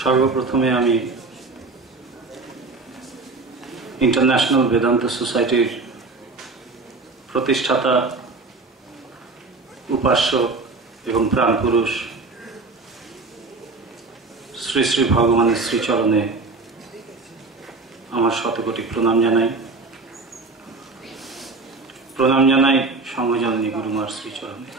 সর্বপ্রথমে আমি ইন্টারন্যাশনাল বেদান্ত সোসাইটির প্রতিষ্ঠাতা, উপাস্য এবং প্রাণপুরুষ শ্রী শ্রী ভগবানের শ্রীচরণে আমার শতকোটি প্রণাম জানাই। প্রণাম জানাই সংঘজননী গুরুমার শ্রীচরণে।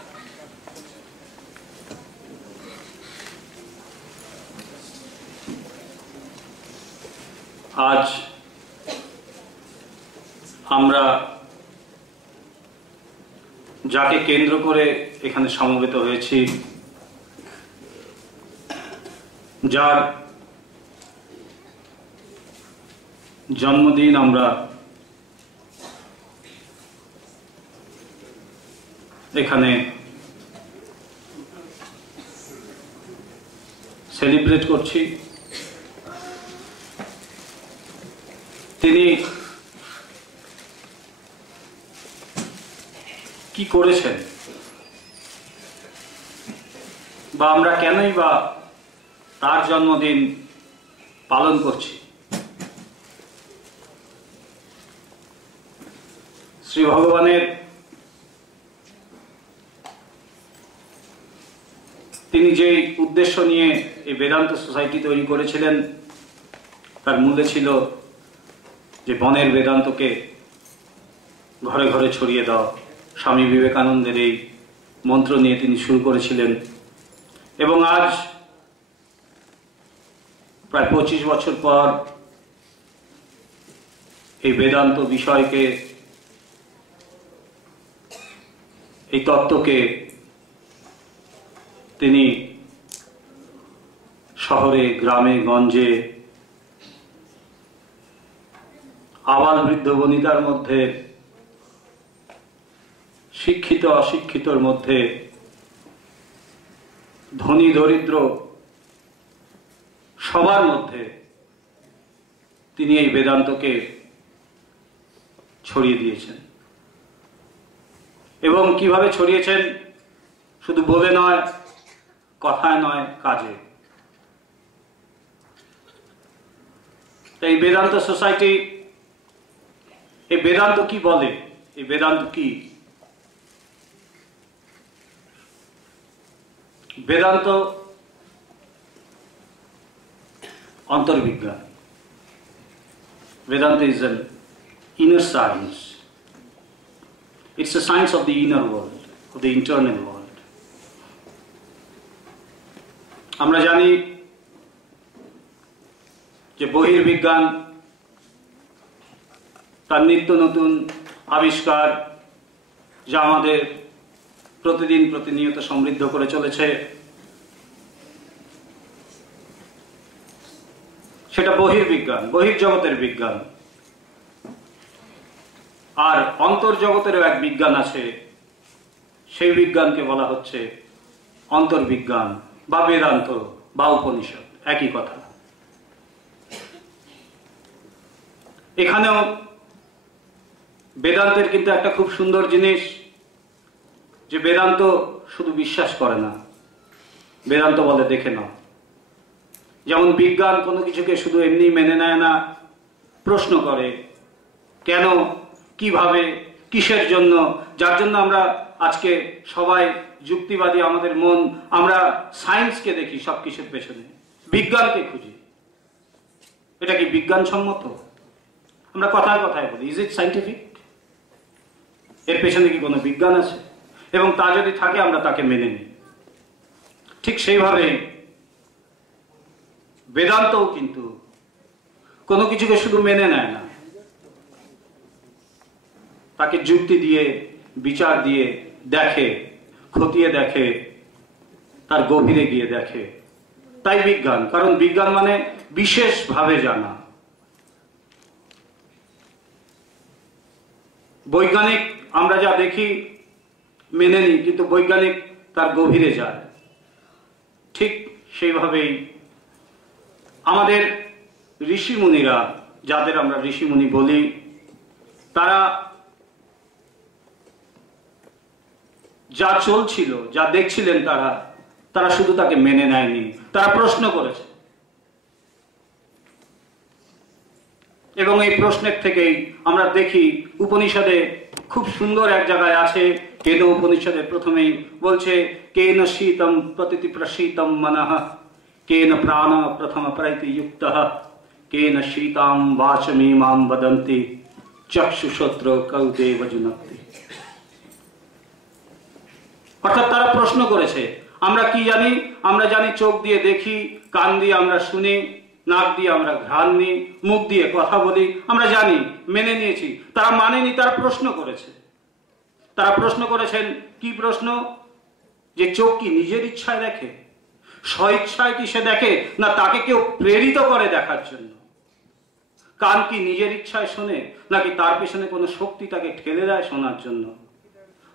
আজ আমরা যাকে কেন্দ্র করে এখানে সমবেত হয়েছি, যার জন্মদিন আমরা এখানে সেলিব্রেট করছি, তিনি কি করেছেন বা আমরা কেনই বা তার জন্মদিন পালন করছি। শ্রী ভগবানের তিনি যে উদ্দেশ্য নিয়ে এই বেদান্ত সোসাইটি তৈরি করেছিলেন, তার মূলে ছিল যে বনের বেদান্তকে ঘরে ঘরে ছড়িয়ে দেওয়া। স্বামী বিবেকানন্দের এই মন্ত্র নিয়ে তিনি শুরু করেছিলেন এবং আজ প্রায় 25 বছর পর এই বেদান্ত বিষয়কে, এই তত্ত্বকে তিনি শহরে, গ্রামে, গঞ্জে, আবাল বৃদ্ধ বনিতার মধ্যে, শিক্ষিত অশিক্ষিতর মধ্যে, ধনী দরিদ্র সবার মধ্যে তিনি এই বেদান্তকে ছড়িয়ে দিয়েছেন। এবং কিভাবে ছড়িয়েছেন? শুধু বলে নয়, কথায় নয়, কাজে। এই বেদান্ত সোসাইটি, এই বেদান্ত কি বলে, এই বেদান্ত কি? Vedanta অন্তর্বিজ্ঞান। Vedanta is an inner science. It's a science of the inner world, of the internal world. আমরা জানি যে বহির্বিজ্ঞান তার নিত্য নতুন আবিষ্কার, যা আমাদের প্রতিদিন প্রতিনিয়ত সমৃদ্ধ করে চলেছে, সেটা বহির্বিজ্ঞান, বহির্জগতের বিজ্ঞান। আর অন্তর্জগতেরও এক বিজ্ঞান আছে, সেই বিজ্ঞানকে বলা হচ্ছে অন্তর্বিজ্ঞান বা বেদান্ত বা উপনিষদ, একই কথা। এখানেও বেদান্তের কিন্তু একটা খুব সুন্দর জিনিস, যে বেদান্ত শুধু বিশ্বাস করে না, বেদান্ত বলে দেখে নাও। যেমন বিজ্ঞান কোনো কিছুকে শুধু এমনি মেনে নেয় না, প্রশ্ন করে কেন, কিভাবে, কিসের জন্য। যার জন্য আমরা আজকে সবাই যুক্তিবাদী, আমাদের মন, আমরা সায়েন্সকে দেখি সব কিছুর পেছনে, বিজ্ঞানকে খুঁজি। এটা কি বিজ্ঞানসম্মত? আমরা কথায় কথায় বলি, ইজ ইট সাইন্টিফিক? এর পেছনে কি কোনো বিজ্ঞান আছে? এবং তা যদি থাকে আমরা তাকে মেনে নিই। ঠিক সেইভাবে বেদান্তও কিন্তু কোনো কিছুকে শুধু মেনে নেয় না, তাকে যুক্তি দিয়ে, বিচার দিয়ে দেখে, খতিয়ে দেখে, তার গভীরে গিয়ে দেখে। তাই বিজ্ঞান, কারণ বিজ্ঞান মানে বিশেষভাবে জানা। বৈজ্ঞানিক আমরা যা দেখি মেনে নিই, কিন্তু বৈজ্ঞানিক তার গভীরে যায়। ঠিক সেইভাবেই আমাদের ঋষিমুনিরা, যাদের আমরা ঋষিমুনি বলি, তারা যা চলছিল, যা দেখছিলেন, তারা শুধু তাকে মেনে নেয়নি, তারা প্রশ্ন করেছে। এবং এই প্রশ্নের থেকেই আমরা দেখি উপনিষদে খুব সুন্দর এক জায়গায় আছে, কেন উপনিষদে প্রথমেই বলছে কেন শীতম প্রতিতি প্রশীতম মনঃ কেন প্রাণ প্রথম প্রৈতি যুক্তঃ কেন শীতাম বাচমিমাম বদন্তি চক্ষুশ্রোত্র কৌদেব জুনক্তি। অর্থাৎ তারা প্রশ্ন করেছে, আমরা কি জানি? আমরা জানি চোখ দিয়ে দেখি, কান দিয়ে আমরা শুনি, নাক দিয়ে আমরা ঘ্রাণ নিই, মুখ দিয়ে কথা বলি, আমরা জানি, মেনে নিয়েছি। তারা মানেনি, তারা প্রশ্ন করেছে। তারা প্রশ্ন করেছেন, কি প্রশ্ন? যে চোখ কি নিজের ইচ্ছায় দেখে? স্বইচ্ছায় কি সে দেখে, না তাকে কেউ প্রেরিত করে দেখার জন্য? কান কি নিজের ইচ্ছায় শোনে, নাকি তার পেছনে কোনো শক্তি তাকে ঠেলে দেয় শোনার জন্য?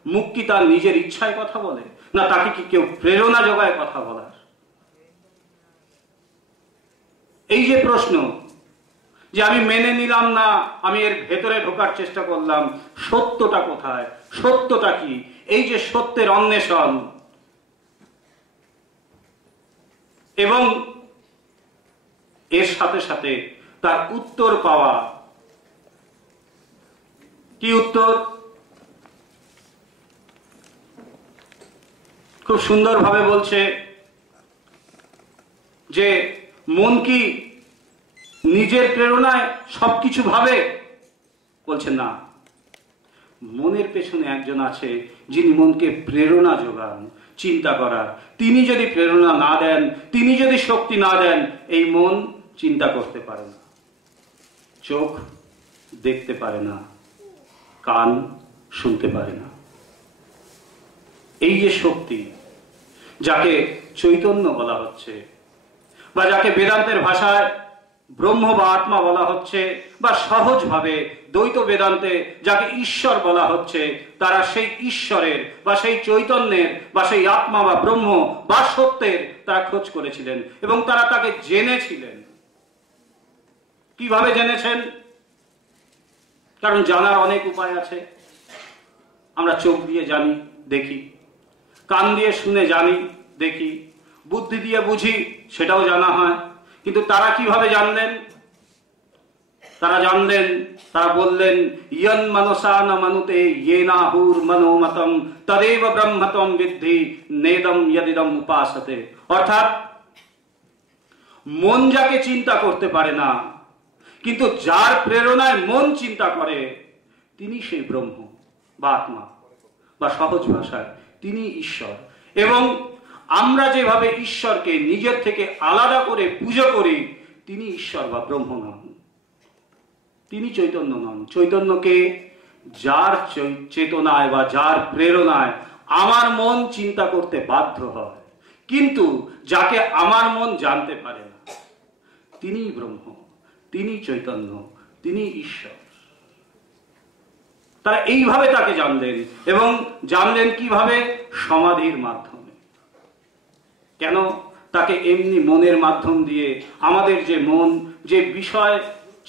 মুখ কি তার নিজের ইচ্ছায় কথা বলে, না তাকে কি কেউ প্রেরণা যোগায় কথা বলার? এই যে প্রশ্ন, যে আমি মেনে নিলাম না, আমি এর ভেতরে ঢোকার চেষ্টা করলাম, সত্যটা কোথায়, সত্যটা কি, এই যে সত্যের অন্বেষণ এবং এর সাথে সাথে তার উত্তর পাওয়া। কি উত্তর? খুব সুন্দরভাবে বলছে যে মন কি নিজের প্রেরণায় সবকিছু ভাবে? বলছে না, মনের পেছনে একজন আছে যিনি মনকে প্রেরণা যোগান চিন্তা করার। তিনি যদি প্রেরণা না দেন, তিনি যদি শক্তি না দেন, এই মন চিন্তা করতে পারে না, চোখ দেখতে পারে না, কান শুনতে পারে না। এই যে শক্তি, যাকে চৈতন্য বলা হচ্ছে, বা যাকে বেদান্তের ভাষায় ব্রহ্ম বা আত্মা বলা হচ্ছে, বা সহজভাবে দ্বৈত বেদান্তে যাকে ঈশ্বর বলা হচ্ছে, তারা সেই ঈশ্বরের বা সেই চৈতন্যের বা সেই আত্মা বা ব্রহ্ম বা সত্যের তারা খোঁজ করেছিলেন এবং তারা তাকে জেনেছিলেন। কিভাবে জেনেছেন? কারণ জানার অনেক উপায় আছে। আমরা চোখ দিয়ে জানি, দেখি, কান দিয়ে শুনে জানি, দেখি, বুদ্ধি দিয়ে বুঝি, সেটাও জানা হয়। কিন্তু তারা কিভাবে জানলেন? তারা জানলেন, তারা বললেন, ইয়ন মনসা ন মনুতে ইয়েনাহুর মনোমতম তদেব ব্রহ্মতম বিদ্ধি নেদম ইয়দিদম উপাসতে। অর্থাৎ মন যাকে চিন্তা করতে পারে না, কিন্তু যার প্রেরণায় মন চিন্তা করে, তিনি সেই ব্রহ্ম বা আত্মা, বা সহজ ভাষায় তিনি ঈশ্বর। এবং আমরা যেভাবে ঈশ্বরকে নিজের থেকে আলাদা করে পুজো করি, তিনি ঈশ্বর বা ব্রহ্ম নন, তিনি চৈতন্য নন। চৈতন্যকে যার চেতনায় বা যার প্রেরণায় আমার মন চিন্তা করতে বাধ্য হয়, কিন্তু যাকে আমার মন জানতে পারে না, তিনি ব্রহ্ম, তিনি চৈতন্য, তিনি ঈশ্বর। তারা এইভাবে তাকে জানলেন, এবং জানলেন কিভাবে? সমাধির মাধ্যমে। কেন? তাকে এমনি মনের মাধ্যম দিয়ে, আমাদের যে মন, যে বিষয়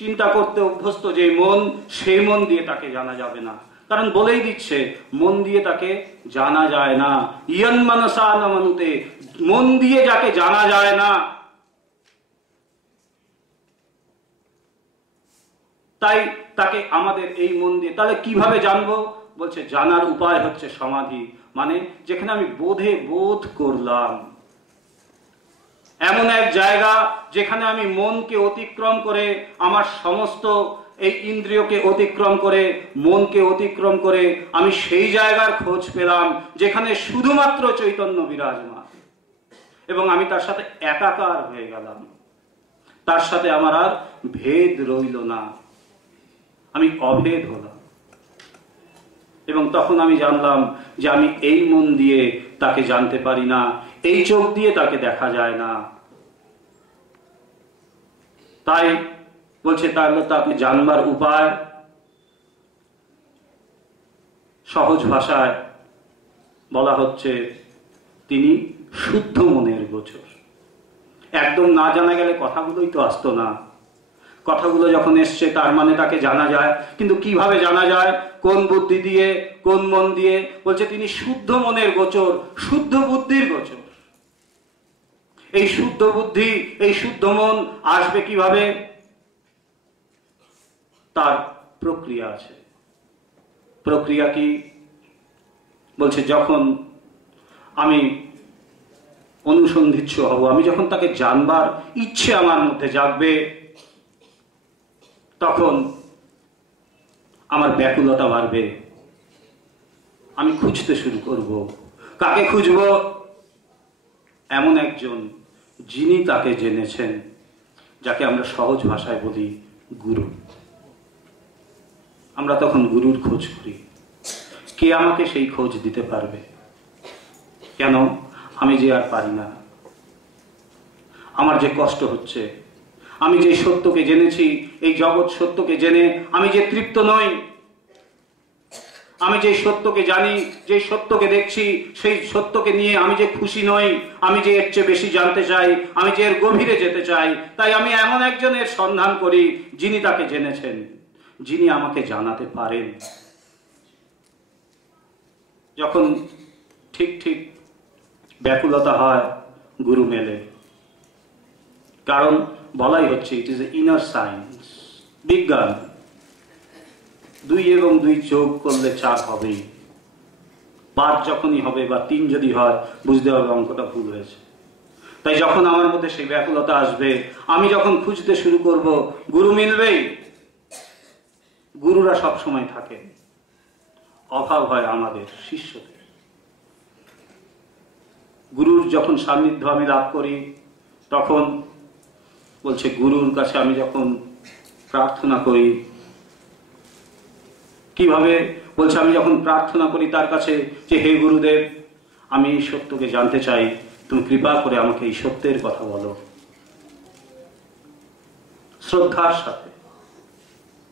চিন্তা করতে অভ্যস্ত যে মন, সেই মন দিয়ে তাকে জানা যাবে না। কারণ বলেই দিচ্ছে, মন দিয়ে তাকে জানা যায় না। ইয়ন মনসা ন মনুতে, মন দিয়ে যাকে জানা যায় না, তাই তাকে আমাদের এই মন দিয়ে। তাহলে কিভাবে জানবো? বলছে জানার উপায় হচ্ছে সমাধি। মানে যেখানে আমি বোধ করলাম, এমন এক জায়গা যেখানে আমি মনকে অতিক্রম করে, আমার সমস্ত এই ইন্দ্রিয়কে অতিক্রম করে, মনকে অতিক্রম করে আমি সেই জায়গার খোঁজ পেলাম যেখানে শুধুমাত্র চৈতন্য বিরাজমান, এবং আমি তার সাথে একাকার হয়ে গেলাম। তার সাথে আমার আর ভেদ রইল না, আমি অভেদ হলাম। এবং তখন আমি জানলাম যে আমি এই মন দিয়ে তাকে জানতে পারি না, এই চোখ দিয়ে তাকে দেখা যায় না। তাই বলছে তাহলে তাকে জানবার উপায় সহজ ভাষায় বলা হচ্ছে, তিনি শুদ্ধ মনের গোচর। একদম না জানা গেলে কথাগুলোই তো আসতো না। কথাগুলো যখন এসছে তার মানে তাকে জানা যায়, কিন্তু কিভাবে জানা যায়? কোন বুদ্ধি দিয়ে, কোন মন দিয়ে? বলছে তিনি শুদ্ধ মনের গোচর, শুদ্ধ বুদ্ধির গোচর। এই শুদ্ধ বুদ্ধি, এই শুদ্ধ মন আসবে কিভাবে? তার প্রক্রিয়া আছে। প্রক্রিয়া কি? বলছে যখন আমি অনুসন্ধিৎস হব, আমি যখন তাকে জানবার ইচ্ছে আমার মধ্যে জাগবে, তখন আমার ব্যাকুলতা বাড়বে, আমি খুঁজতে শুরু করব। কাকে খুঁজব? এমন একজন যিনি তাকে জেনেছেন, যাকে আমরা সহজ ভাষায় বলি গুরু। আমরা তখন গুরুর খোঁজ করি। কে আমাকে সেই খোঁজ দিতে পারবে? কেন? আমি যে আর পারি না, আমার যে কষ্ট হচ্ছে, আমি যে সত্যকে জেনেছি, এই জগৎ সত্যকে জেনে আমি যে তৃপ্ত নই, আমি যে সত্যকে জানি, যে সত্যকে দেখছি, সেই সত্যকে নিয়ে আমি যে খুশি নই, আমি যে এর চেয়ে বেশি জানতে চাই, আমি যে এর গভীরে যেতে চাই, তাই আমি এমন একজনের সন্ধান করি যিনি তাকে জেনেছেন, যিনি আমাকে জানাতে পারেন। যখন ঠিক ঠিক ব্যাকুলতা হয়, গুরু মেলে। কারণ বলাই হচ্ছে it is a inner science, বিজ্ঞান। 2 এবং 2 যোগ করলে 4 হবেই। 5 যখনই হবে বা 3 যদি হয়, বুঝতে হবে অঙ্কটা ভুল হয়েছে। তাই যখন আমার মধ্যে সেই ব্যাকুলতা আসবে, আমি যখন খুঁজতে শুরু করব, গুরু মিলবেই। গুরুরা সব সময় থাকে, অভাব হয় আমাদের শিষ্যদের। গুরুর যখন সান্নিধ্য আমি লাভ করি, তখন বলছে গুরুর কাছে আমি যখন প্রার্থনা করি, কিভাবে? বলছে আমি যখন প্রার্থনা করি তার কাছে যে হে গুরুদেব, আমি এই সত্যকে জানতে চাই, তুমি কৃপা করে আমাকে এই সত্যের কথা বলো। শ্রদ্ধার সাথে।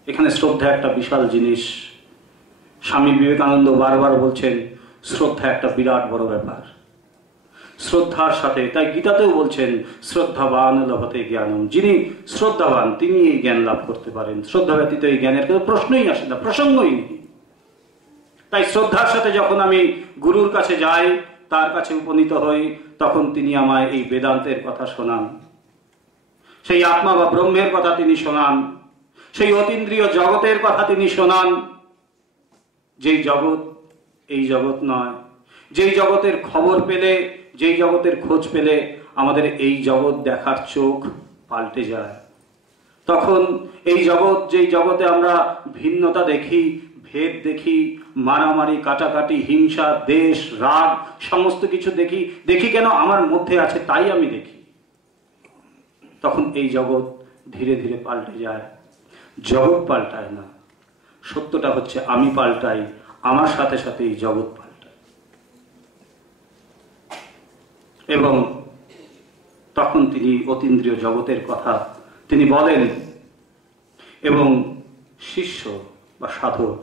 এখানে শ্রদ্ধা একটা বিশাল জিনিস। স্বামী বিবেকানন্দ বারবার বলছেন শ্রদ্ধা একটা বিরাট বড় ব্যাপার। শ্রদ্ধার সাথে, তাই গীতাতেও বলছেন শ্রদ্ধাবান লভতে জ্ঞানম, যিনি শ্রদ্ধাবান তিনি এই জ্ঞান লাভ করতে পারেন। শ্রদ্ধা ব্যতীত এই জ্ঞানের কোনো প্রশ্নই আসে না, প্রসঙ্গই নেই। তাই শ্রদ্ধার সাথে যখন আমি গুরুর কাছে যাই, তার কাছে উপনীত হই, তখন তিনি আমায় এই বেদান্তের কথা শোনান, সেই আত্মা বা ব্রহ্মের কথা তিনি শোনান, সেই অতীন্দ্রিয় জগতের কথা তিনি শোনান, যেই জগৎ এই জগৎ নয়, যেই জগতের খবর পেলে, যেই জগতের খোঁজ পেলে আমাদের এই জগৎ দেখার চোখ পাল্টে যায়। তখন এই জগৎ, যেই জগতে আমরা ভিন্নতা দেখি, ভেদ দেখি, মারামারি, কাটাকাটি, হিংসা, দেশ, রাগ, সমস্ত কিছু দেখি কেন? আমার মধ্যে আছে তাই আমি দেখি। তখন এই জগৎ ধীরে ধীরে পাল্টে যায়। জগৎ পাল্টায় না, সত্যটা হচ্ছে আমি পাল্টাই, আমার সাথে সাথে এই জগৎ পাল্টায়। এবং তখন তিনি অতীন্দ্রিয় জগতের কথা তিনি বলেন, এবং শিষ্য বা সাধক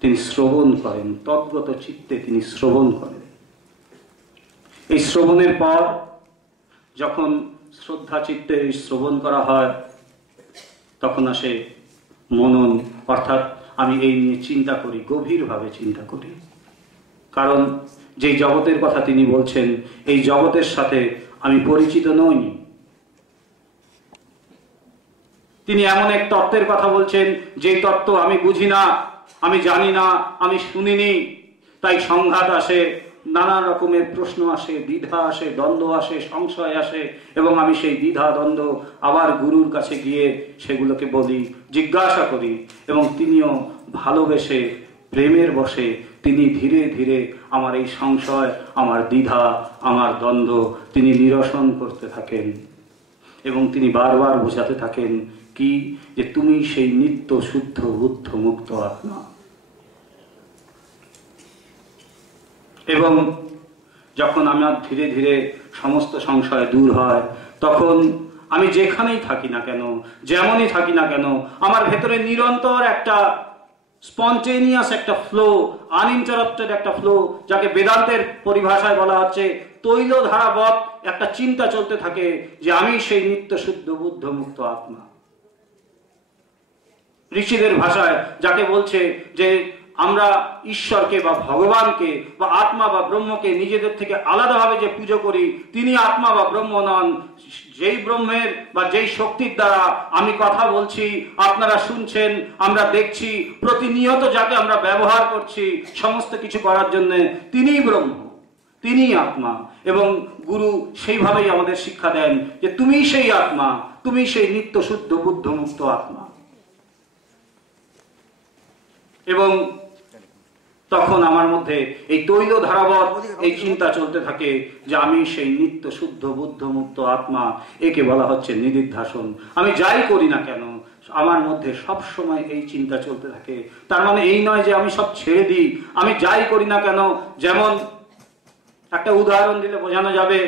তিনি শ্রবণ করেন, তদ্গত চিত্তে তিনি শ্রবণ করেন। এই শ্রবণের পর যখন শ্রদ্ধা চিত্তে শ্রবণ করা হয়, তখন আসে মনন, অর্থাৎ আমি এই নিয়ে চিন্তা করি, গভীরভাবে চিন্তা করি। কারণ যেই জগতের কথা তিনি বলছেন, এই জগতের সাথে আমি পরিচিত নই। তিনি এমন এক তত্ত্বের কথা বলছেন, যেই তত্ত্ব আমি বুঝি না, আমি জানি না, আমি শুনিনি। তাই সংঘাত আসে, নানা রকমের প্রশ্ন আসে, দ্বিধা আসে, দ্বন্দ্ব আসে, সংশয় আসে, এবং আমি সেই দ্বিধা দ্বন্দ্ব আবার গুরুর কাছে গিয়ে সেগুলোকে বলি, জিজ্ঞাসা করি, এবং তিনিও ভালোবেসে প্রেমের বশে তিনি ধীরে ধীরে আমার এই সংশয়, আমার দ্বিধা, আমার দ্বন্দ্ব তিনি নিরসন করতে থাকেন। এবং তিনি বারবার বোঝাতে থাকেন কি, যে তুমি সেই নিত্য শুদ্ধ বুদ্ধ মুক্ত আত্মা। এবং যখন আমার ধীরে ধীরে সমস্ত সংশয় দূর হয়, তখন আমি যেখানেই থাকি না কেন, যেমনই থাকি না কেন, আমার ভেতরে নিরন্তর একটা স্পন্টেনিয়াস একটা ফ্লো, আনইন্টারাপ্টেড একটা ফ্লো, যাকে বেদান্তের পরিভাষায় বলা হচ্ছে তৈলধারাবৎ একটা চিন্তা চলতে থাকে, যে আমি সেই নিত্য শুদ্ধ বুদ্ধ মুক্ত আত্মা। ঋষিদের ভাষায় যাকে বলছে যে আমরা ঈশ্বরকে বা ভগবানকে বা আত্মা বা ব্রহ্মকে নিজেদের থেকে আলাদাভাবে যে পুজো করি, তিনি আত্মা বা ব্রহ্ম নন। যেই ব্রহ্মের বা যেই শক্তির দ্বারা আমি কথা বলছি, আপনারা শুনছেন, আমরা দেখছি, প্রতিনিয়ত যাকে আমরা ব্যবহার করছি সমস্ত কিছু করার জন্য, তিনিই ব্রহ্ম, তিনিই আত্মা। এবং গুরু সেইভাবেই আমাদের শিক্ষা দেন যে তুমি সেই আত্মা, তুমি সেই নিত্য শুদ্ধ বুদ্ধ মুক্ত আত্মা। এবং তখন আমার মধ্যে এই তৈল ধারাবত এই চিন্তা চলতে থাকে যে আমি সেই নিত্য শুদ্ধ বুদ্ধ মুক্ত আত্মা। একে বলা হচ্ছে নিদিধ্যাসন। আমি যাই করি না কেন আমার মধ্যে সব সময় এই চিন্তা চলতে থাকে। তার মানে এই নয় যে আমি সব ছেড়ে দিই, আমি যাই করি না কেন। যেমন একটা উদাহরণ দিলে বোঝানো যাবে,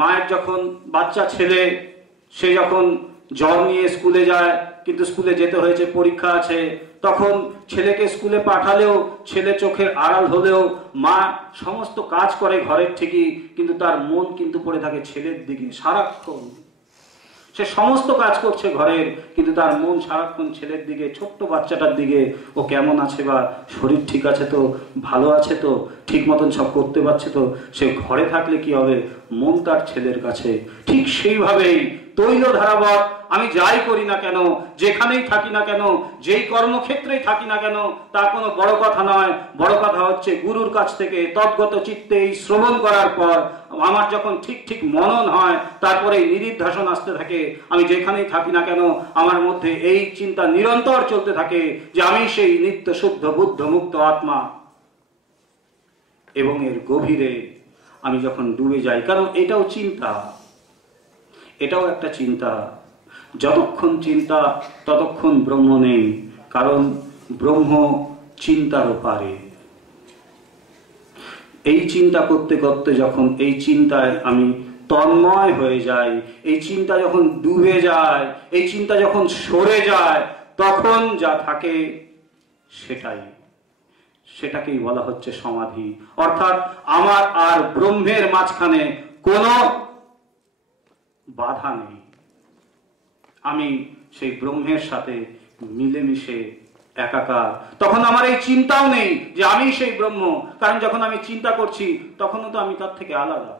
মায়ের যখন বাচ্চা ছেলে, সে যখন জ্বর নিয়ে স্কুলে যায়, কিন্তু স্কুলে যেতে হয়েছে, পরীক্ষা আছে, তখন ছেলেকে স্কুলে পাঠালেও, ছেলে চোখের আড়াল হলেও মা সমস্ত কাজ করে ঘরের ঠিকই, কিন্তু তার মন কিন্তু পড়ে থাকে ছেলের দিকে সারাক্ষণ। সে সমস্ত কাজ করছে ঘরের, কিন্তু তার মন সারাক্ষণ ছেলের দিকে, ছোট্ট বাচ্চাটার দিকে। ও কেমন আছে, বা শরীর ঠিক আছে তো, ভালো আছে তো, ঠিক মতন সব করতে পারছে তো। সে ঘরে থাকলে কি হবে, মন তার ছেলের কাছে। ঠিক সেইভাবেই তৈল ধারাবত আমি যাই করি না কেন, যেখানেই থাকি না কেন, যেই কর্মক্ষেত্রেই থাকি না কেন, তা কোনো বড় কথা নয়। বড় কথা হচ্ছে গুরুর কাছ থেকে তদ্গত চিত্তে এই শ্রবণ করার পর আমার যখন ঠিক ঠিক মনন হয়, তারপরে এই নিদিধ্যাসন আসতে থাকে। আমি যেখানেই থাকি না কেন আমার মধ্যে এই চিন্তা নিরন্তর চলতে থাকে যে আমি সেই নিত্য শুদ্ধ বুদ্ধ মুক্ত আত্মা। এবং এর গভীরে আমি যখন ডুবে যাই, কারণ এটাও চিন্তা, এটাও একটা চিন্তা। যতক্ষণ চিন্তা ততক্ষণ ব্রহ্ম নেই, কারণ ব্রহ্ম চিন্তারও পারে। এই চিন্তা করতে করতে যখন এই চিন্তায় আমি তন্ময় হয়ে যাই, এই চিন্তা যখন ডুবে যায়, এই চিন্তা যখন সরে যায়, তখন যা থাকে সেটাকেই বলা হচ্ছে সমাধি। অর্থাৎ আমার আর ব্রহ্মের মাঝখানে কোনো বাধা নেই। আমি সেই ব্রহ্মের সাথে মিলেমিশে একাকার। তখন আমার এই চিন্তাও নেই যে আমি সেই ব্রহ্ম, কারণ যখন আমি চিন্তা করছি তখনও তো আমি তার থেকে আলাদা।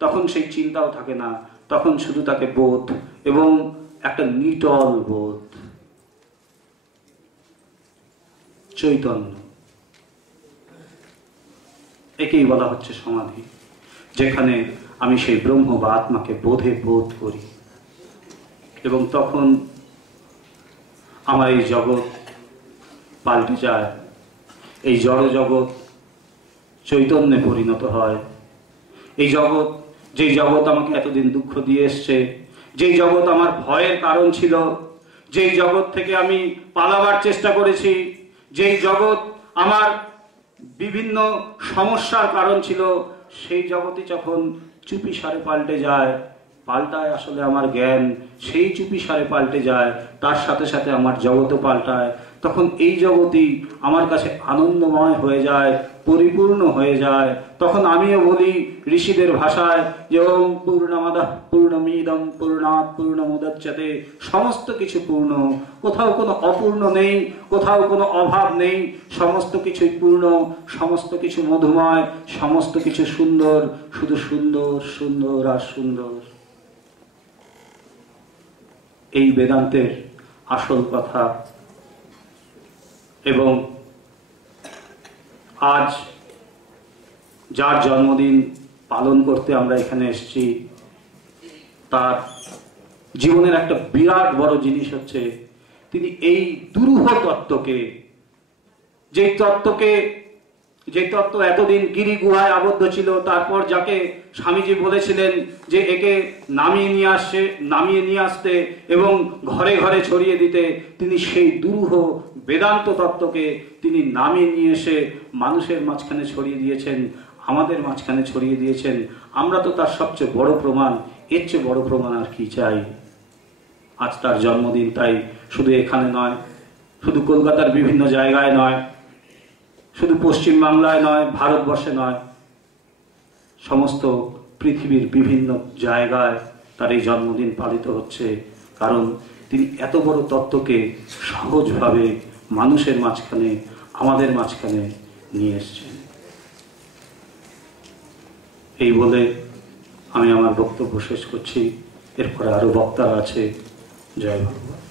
তখন সেই চিন্তাও থাকে না, তখন শুধু থাকে বোধ, এবং একটা নিটল বোধ, চৈতন্য। একেই বলা হচ্ছে সমাধি, যেখানে আমি সেই ব্রহ্ম বা আত্মাকে বোধে বোধ করি। এবং তখন আমার এই জগৎ পাল্টে যায়, এই জড় জগৎ চৈতন্যে পরিণত হয়। এই জগৎ, যেই জগৎ আমাকে এতদিন দুঃখ দিয়ে এসছে, যেই জগৎ আমার ভয়ের কারণ ছিল, যেই জগৎ থেকে আমি পালাবার চেষ্টা করেছি, যেই জগৎ আমার বিভিন্ন সমস্যার কারণ ছিল, সেই জগৎই যখন চুপি সারে পাল্টে যায়, পাল্টায় আসলে আমার জ্ঞান, সেই চুপি সারে পাল্টে যায়, তার সাথে সাথে আমার জগৎও পাল্টায়। তখন এই জগৎই আমার কাছে আনন্দময় হয়ে যায়, পরিপূর্ণ হয়ে যায়। তখন আমিও বলি ঋষিদের ভাষায় যে ওম পূর্ণমাদাঃ পূর্ণমিদং পূর্ণাৎ পূর্ণমুদচ্যতে, সমস্ত কিছু পূর্ণ, কোথাও কোনো অপূর্ণ নেই, কোথাও কোনো অভাব নেই, সমস্ত কিছুই পূর্ণ, সমস্ত কিছু মধুময়, সমস্ত কিছু সুন্দর, শুধু সুন্দর সুন্দর আর সুন্দর। এই বেদান্তের আসল কথা। এবং আজ যার জন্মদিন পালন করতে আমরা এখানে এসেছি, তার জীবনের একটা বিরাট বড় জিনিস হচ্ছে তিনি এই দুরূহ তত্ত্বকে, যে তত্ত্ব এতদিন গিরি গুহায় আবদ্ধ ছিল, তারপর যাকে স্বামীজি বলেছিলেন যে একে নামিয়ে নিয়ে আসতে এবং ঘরে ঘরে ছড়িয়ে দিতে, তিনি সেই দুরূহ বেদান্ত তত্ত্বকে তিনি নামিয়ে নিয়ে এসে মানুষের মাঝখানে ছড়িয়ে দিয়েছেন, আমাদের মাঝখানে ছড়িয়ে দিয়েছেন। আমরা তো তার সবচেয়ে বড় প্রমাণ। এর চেয়ে বড় প্রমাণ আর কি চাই? আজ তার জন্মদিন, তাই শুধু এখানে নয়, শুধু কলকাতার বিভিন্ন জায়গায় নয়, শুধু পশ্চিমবাংলায় নয়, ভারতবর্ষে নয়, সমস্ত পৃথিবীর বিভিন্ন জায়গায় তার এই জন্মদিন পালিত হচ্ছে। কারণ তিনি এত বড় তত্ত্বকে সহজভাবে মানুষের মাঝখানে, আমাদের মাঝখানে নিয়ে এসছেন। এই বলে আমি আমার বক্তব্য শেষ করছি। এরপরে আরো বক্তারা আছে। জয় ভগবান।